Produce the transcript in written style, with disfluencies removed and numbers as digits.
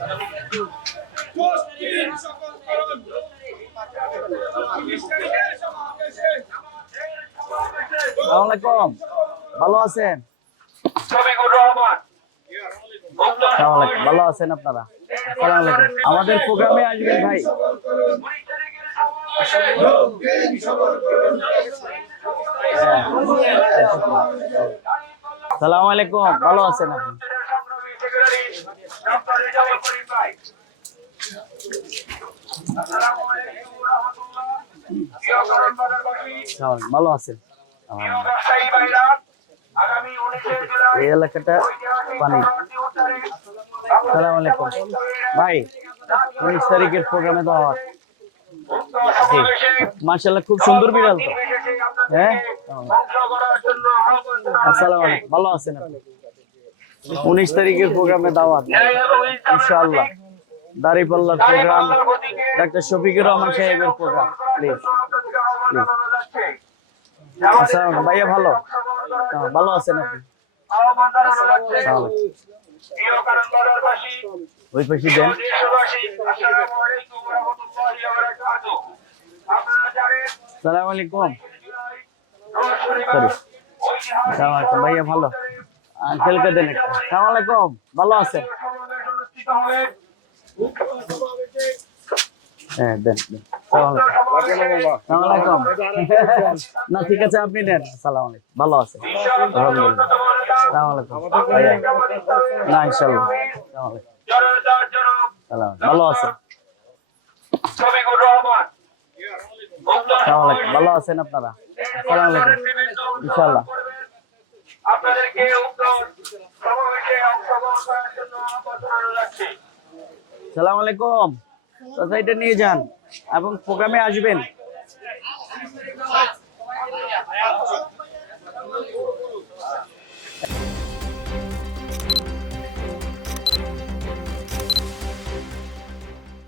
আসসালামু আলাইকুম, ভালো আছেন? ভালো আছেন আপনারা? আসসালামু আলাইকুম। আমাদের প্রোগ্রামে আসবেন ভাই। আসসালামু আলাইকুম, ভালো আছেন আপনি? ভালো আছেন? এই এলাকাটা পানি। আসসালামু আলাইকুম ভাই, 19 তারিখের প্রোগ্রামে দাওয়াত। জি, মাশাআল্লাহ, খুব সুন্দর বিড়াল তো। হ্যাঁ, আসসালামু আলাইকুম, ভালো আছেন আপনি? 19 তারিখের প্রোগ্রামে দাওয়াত ইনশাআল্লাহ। দাঁড়িপাল্লার প্রোগ্রাম, ডাক্তার শফিকুর রহমান সাহেবের প্রোগ্রাম। Please please. আচ্ছা ভাইয়া, ভালো ভালো আছেন আপনি? ওই পাশে দেন। আসসালামু আলাইকুম। ভাইয়া ভালো? আঙ্কেলকে দেন একটা। আসসালামু আলাইকুম, ভালো আছেন? হ্যাঁ, দেন দেন। আসসালামু আলাইকুম। না, ঠিক আছে, আপনি নেন। আসসালামু আলাইকুম, ভালো আছেন? আলহামদুলিল্লাহ। আসসালামু আলাইকুম ভাইয়া। না, ইনশাআল্লাহ। আসসালামু আলাইকুম। ভালো আছেন? আসসালামু আলাইকুম, ভালো আছেন আপনারা? আসসালামু আলাইকুম, ইনশাআল্লাহ। আসসালামু আলাইকুম। সোসাইটি নিয়ে যান এবং প্রোগ্রামে আসবেন।